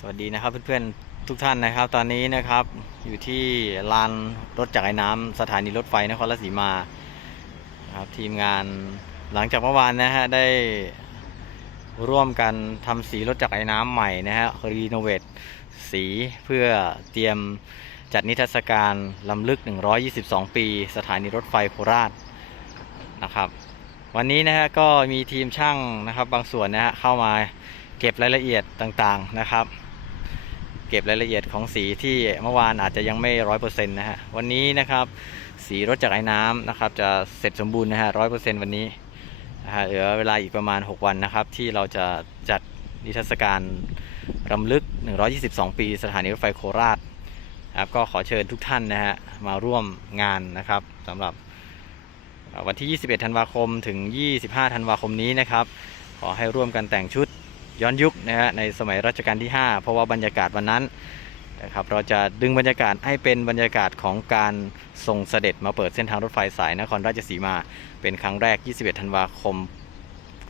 สวัสดีนะครับเพื่อนๆทุกท่านนะครับ ตอนนี้นะครับอยู่ที่ลานรถจักรยานน้ำสถานีรถไฟนครราชสีมาครับทีมงานหลังจากเมื่อวานนะฮะได้ร่วมกันทำสีรถจักรยานน้ำใหม่นะฮะรีโนเวทสีเพื่อเตรียมจัดนิทรรศการลำลึก 122 ปี สถานีรถไฟโคราชนะครับวันนี้นะฮะก็มีทีมช่างนะครับบางส่วนนะฮะเข้ามาเก็บรายละเอียดต่างๆนะครับ เก็บรายละเอียดของสีที่เมื่อวานอาจจะยังไม่ร้อยเปอร์เซ็นต์นะฮะวันนี้นะครับสีรถจักรยานน้ำนะครับจะเสร็จสมบูรณ์นะฮะร้อยเปอร์เซ็นต์วันนี้นะฮะเหลือเวลาอีกประมาณ 6 วันนะครับที่เราจะจัดนิทรรศการรำลึก 122 ปีสถานีรถไฟโคราชนะครับก็ขอเชิญทุกท่านนะฮะมาร่วมงานนะครับสำหรับวันที่ 21 ธันวาคมถึง 25 ธันวาคมนี้นะครับ ขอให้ร่วมกันแต่งชุด ย้อนยุคนะฮะในสมัยรัชกาลที่ 5 เพราะว่าบรรยากาศวันนั้นนะครับเราจะดึงบรรยากาศให้เป็นบรรยากาศของการทรงเสด็จมาเปิดเส้นทางรถไฟสายนครราชสีมา เป็นครั้งแรก 21 ธันวาคม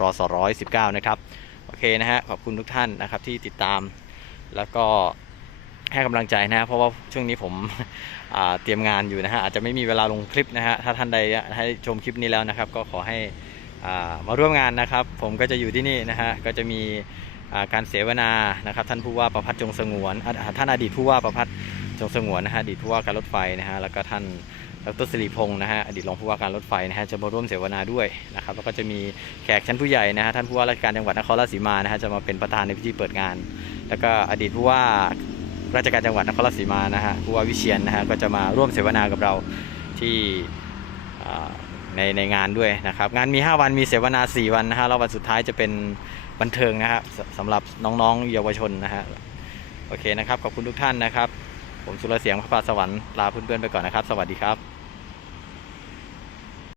รศ119 นะครับ โอเคนะฮะขอบคุณทุกท่านนะครับที่ติดตามแล้วก็ให้กำลังใจนะฮะเพราะว่าช่วงนี้ผมเตรียมงานอยู่นะฮะอาจจะไม่มีเวลาลงคลิปนะฮะถ้าท่านใดให้ชมคลิปนี้แล้วนะครับ ก็ขอให้ มาร่วมงานนะครับ ผมก็จะอยู่ที่นี่นะฮะก็จะมีการเสวนานะครับ ท่านผู้ว่าประพัฒน์จงสงวนท่านอดีตผู้ว่าประพัฒน์จงสงวนนะฮะอดีตผู้ว่าการรถไฟนะฮะแล้วก็ท่านดรสิริพงศ์นะฮะอดีตรองผู้ว่าการรถไฟนะฮะจะมาร่วมเสวนาด้วยนะครับแล้วก็จะมีแขกชั้นผู้ใหญ่นะฮะท่านผู้ว่าราชการจังหวัดนครราชสีมานะฮะจะมาเป็นประธานในพิธีเปิดงาน แล้วก็อดีตผู้ว่าราชการจังหวัดนครราชสีมานะฮะผู้ว่าวิเชียนนะฮะก็จะมาร่วมเสวนากับเราที่ ในในงานด้วยนะครับงานมี 5 วันมีเสวนา 4 วันนะฮะแล้ววันสุดท้ายจะเป็นบันเทิงนะครับสำหรับน้องๆเยาวชนนะฮะโอเคนะครับขอบคุณทุกท่านนะครับ ผมสุรเสียงพระปราสวรรค์ลาเพื่อนๆไปก่อนนะครับ สวัสดีครับ